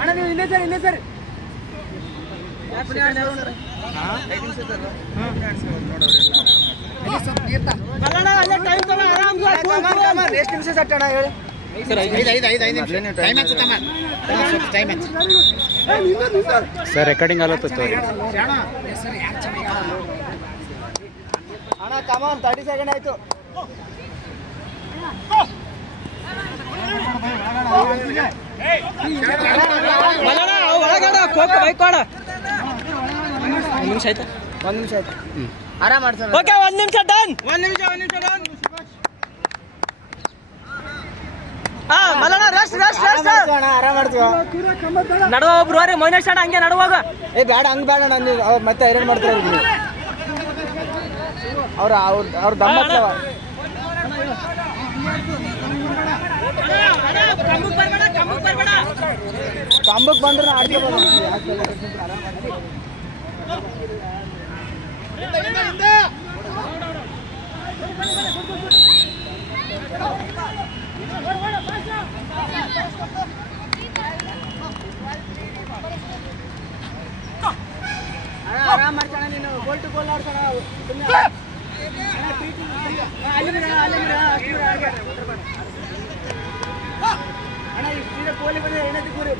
ಅಣ್ಣ ನೀವು ಇನ್ನೇ ಸರಿ ಎಷ್ಟು ನಿಮಿಷ ಸಟ್ಟಣ ಹೇಳಿ ಸರ್ ರೆಕಾರ್ಡಿಂಗ್ ಆಲತ್ತ ಅಣ್ಣ ಕಮಾನ್ 30 ಸೆಕೆಂಡ್ ಆಯ್ತು ನಿಮಿಷ ಆಯ್ತಾ ಒಂದ್ ನಿಮಿಷ ಆಯ್ತು ಆರಾಮ್ ಮಾಡ್ತಾರೆ ಓಕೆ ಒಂದ್ ನಿಮಿಷ ಡನ್ ಆರಾಮ್ ಮಾಡ್ತೀವ ನಡುವ ಒಬ್ರು ಮೈನಸ್ ಅಣ್ಣ ಹಂಗೆ ನಡುವಾಗ ಏ ಬೇಡ ಹಂಗ್ ಬೇಡ ನಾನು ಅವ್ರು ಮತ್ತೆ ಐರನ್ ಮಾಡ್ತಾರೆ ಅವ್ರ ದಮ್ಮ ಕಂಬಕ್ ಬಂದ್ರೆ ಆರಾಮ್ ಮಾಡ್ತಾಣ ನೀನು ಗೋಲ್ ಟು ಗೋಲ್ ಆಡ್ತಾಣ ಅಣ್ಣ ಈಗ ಕೋಲಿ ಬಂದ್ರೆ ಏನಕ್ಕೆ ಕೂರಿ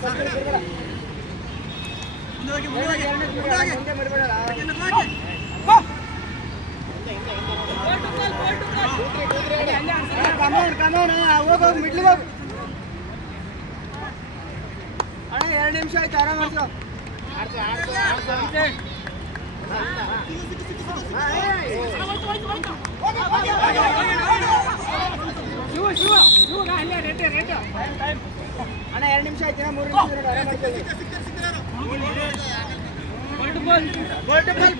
ಹೋಗೋದು ಮಿಡ್ಲಿಗೆ ಹೋಗು ಅಣ್ಣ 2 ನಿಮಿಷ ಆಯ್ತು ಆರಾಮ್ ಮಾಡ್ಸೋ ಅಣ್ಣ 2 ನಿಮಿಷ ಆಯ್ತು 3 ನಿಮಿಷ ಆರಾಮ್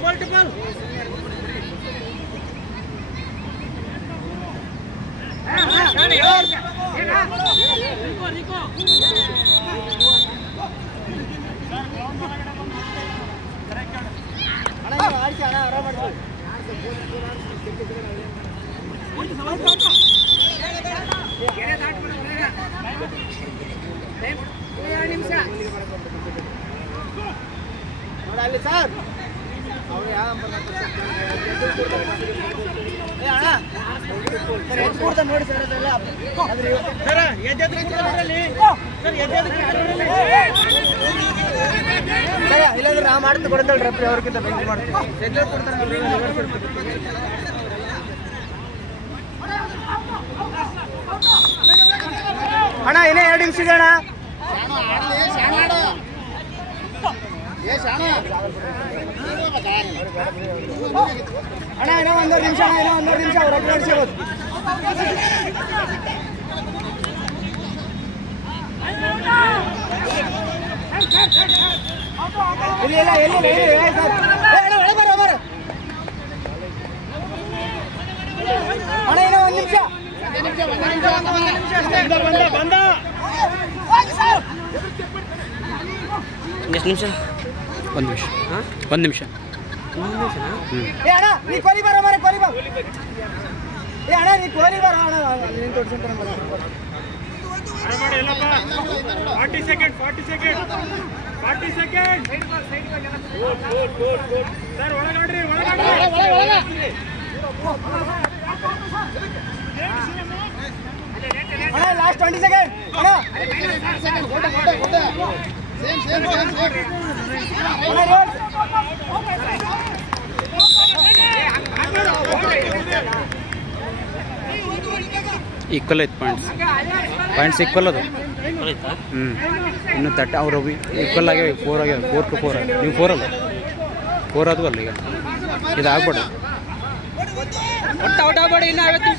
ಮಾಡ್ತೀವಿ ಅಣ್ಣ ಆಡಿಸಿ ಅಣ್ಣ ಆರಾಮ್ ಮಾಡ್ತೀವಿ ನಿಮಿಷ ನೋಡ ಅಲ್ಲಿ ಸರ್ ಅವ್ರು ಯಾವ ನೋಡಿ ಸರ್ ಇಲ್ಲಾಂದ್ರೆ ನಾವು ಮಾಡ್ತೀವಿ ಕೊಡ್ತೇವೆ ರೆಫ್ರಿ ಅವ್ರಿಗಿಂತ ಬೆಂಕಿ ಮಾಡ್ತೀವಿ ಎದ್ದು ಕೊಡ್ತಾರೆ ಅಣ್ಣ ಇನ್ನೇ 2 ನಿಮಿಷ ಇದೆ ಅಣ್ಣ ಅಣ್ಣ ಇನ್ನೂ 1 ನಿಮಿಷ ಅವ್ರು ಅಡ್ಡಿಸ್ಬೋದು ಇಲ್ಲಿ ಇಲ್ಲ ಎಲ್ಲಿ ಒಳಗೆ ಬರ ಅಣ್ಣ ಇನ್ನೂ 1 ನಿಮಿಷ ಎಷ್ಟು ನಿಮಿಷ 1 ನಿಮಿಷ 1 ನಿಮಿಷ ಏ ಅಣ್ಣ ನೀ ಕೊಲಿ ಬರೋ ಮರೆ ಕೊಲಿ ಬಾ ಏ ಅಣ್ಣ ನೀ ಕೊಲಿ ಬರೋ ಅಣ್ಣ ನೀನು ತೋರಿಸ್ಕೊಂತ 40 ಸೆಕೆಂಡ್ ಸರ್ ಒಳಗಾಡ್ರಿ ಅಣ್ಣ ಲಾಸ್ಟ್ 20 ಸೆಕೆಂಡ್ ಅಣ್ಣ ಈಕ್ವಲ್ ಐತೆ ಪಾಯಿಂಟ್ಸ್ ಈಕ್ವಲ್ ಅದು ಇನ್ನು 30 ಅವರು ಈಕ್ವಲ್ ಆಗ್ಯಾವ 4 ಆಗ್ಯಾವ 4 to 4 ನೀವು 4 ಅಲ್ಲ 4 ಅದು ಅಲ್ಲ ಈಗ ಇದು ಆಗ್ಬೇಡ ಔಟ್ ಆಗ್ಬೇಡ ಇನ್ನು 50